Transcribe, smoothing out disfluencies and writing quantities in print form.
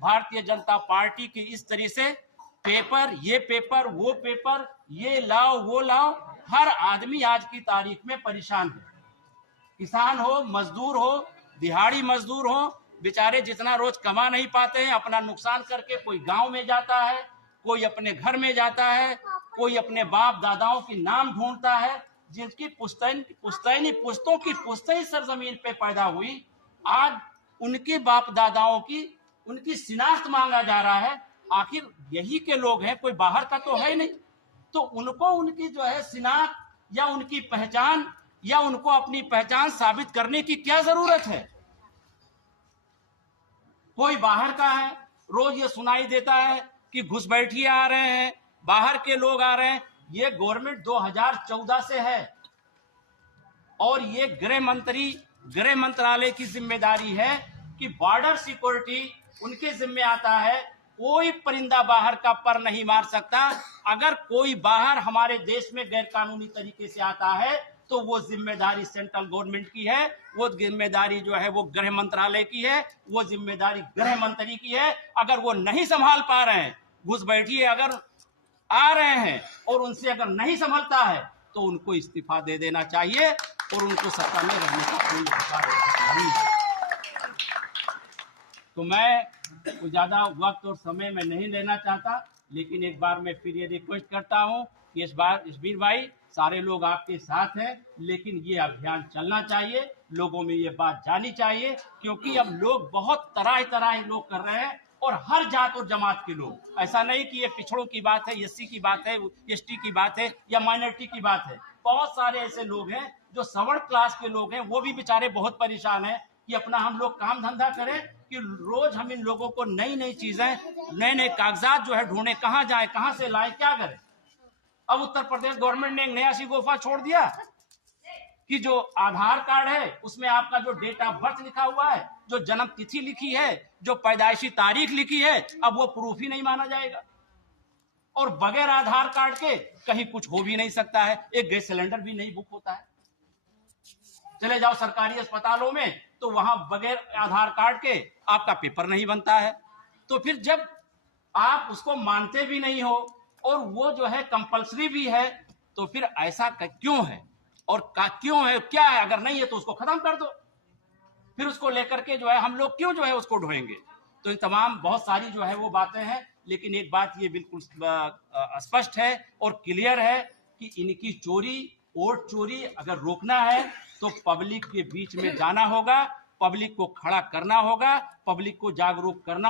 Bharatiya Janata party की इस तरह से पेपर, ये पेपर, वो पेपर, ये लाओ वो लाओ, हर आदमी आज की तारीख में परेशान है। किसान हो, मजदूर हो, दिहाड़ी मजदूर हो, बेचारे जितना रोज कमा नहीं पाते हैं, अपना नुकसान करके कोई गांव में जाता है, कोई अपने घर में जाता है, कोई अपने बाप दादाओं की नाम ढूंढता है, जिनकी पुश्तों की पुश्तैनी सरजमीन पे पैदा हुई, आज उनके बाप दादाओं की उनकी शिनाख्त मांगा जा रहा है। आखिर यही के लोग हैं, कोई बाहर का तो है नहीं, तो उनको उनकी जो है शिनाख्त या उनकी पहचान या उनको अपनी पहचान साबित करने की क्या जरूरत है। कोई बाहर का है, रोज ये सुनाई देता है कि घुसपैठिए आ रहे हैं, बाहर के लोग आ रहे हैं। ये गवर्नमेंट 2014 से है और ये गृह मंत्रालय की जिम्मेदारी है कि बॉर्डर सिक्योरिटी उनके जिम्मे आता है। कोई परिंदा बाहर का पर नहीं मार सकता। अगर कोई बाहर हमारे देश में गैर कानूनी तरीके से आता है तो वो जिम्मेदारी सेंट्रल गवर्नमेंट की है, वो जिम्मेदारी जो है वो गृह मंत्रालय की है, वो जिम्मेदारी गृह मंत्री की है। अगर वो नहीं संभाल पा रहे हैं, घुसपैठिए अगर आ रहे हैं और उनसे अगर नहीं संभलता है तो उनको इस्तीफा दे देना चाहिए और उनको सत्ता में रहने का कोई अधिकार नहीं है। तो मैं कुछ ज्यादा वक्त और समय में नहीं लेना चाहता, लेकिन एक बार मैं फिर ये रिक्वेस्ट करता हूं कि इस बार ईश्वर भाई, सारे लोग आपके साथ हैं, लेकिन ये अभियान चलना चाहिए, लोगों में ये बात जानी चाहिए, क्योंकि अब लोग बहुत तरह तरह लोग कर रहे हैं और हर जात और जमात के लोग। ऐसा नहीं कि ये पिछड़ों की बात है, एससी की बात है, एसटी की बात है या माइनॉरिटी की बात है। बहुत सारे ऐसे लोग हैं जो सवर्ण क्लास के लोग हैं, वो भी बेचारे बहुत परेशान हैं कि अपना हम लोग काम धंधा करें कि रोज हम इन लोगों को नई नई चीजें, नए नए कागजात जो है ढूंढे, कहाँ जाए, कहाँ से लाए, क्या करें। अब उत्तर प्रदेश गवर्नमेंट ने एक नया शिगोफा छोड़ दिया कि जो आधार कार्ड है उसमें आपका जो डेट ऑफ बर्थ लिखा हुआ है, जो जन्म तिथि लिखी है, जो पैदाइशी तारीख लिखी है, अब वो प्रूफ ही नहीं माना जाएगा। और बगैर आधार कार्ड के कहीं कुछ हो भी नहीं सकता है। एक गैस सिलेंडर भी नहीं बुक होता है। चले जाओ सरकारी अस्पतालों में तो वहां बगैर आधार कार्ड के आपका पेपर नहीं बनता है। तो फिर जब आप उसको मानते भी नहीं हो और वो जो है कंपलसरी भी है, तो फिर ऐसा क्यों है और क्यों है, क्या है? अगर नहीं है तो उसको खत्म कर दो, फिर उसको लेकर के जो है हम लोग क्यों जो है उसको ढोएंगे। तो इन तमाम बहुत सारी जो है वो बातें हैं, लेकिन एक बात ये बिल्कुल स्पष्ट है और क्लियर है कि इनकी चोरी, वोट चोरी अगर रोकना है तो पब्लिक के बीच में जाना होगा, पब्लिक को खड़ा करना होगा, पब्लिक को जागरूक करना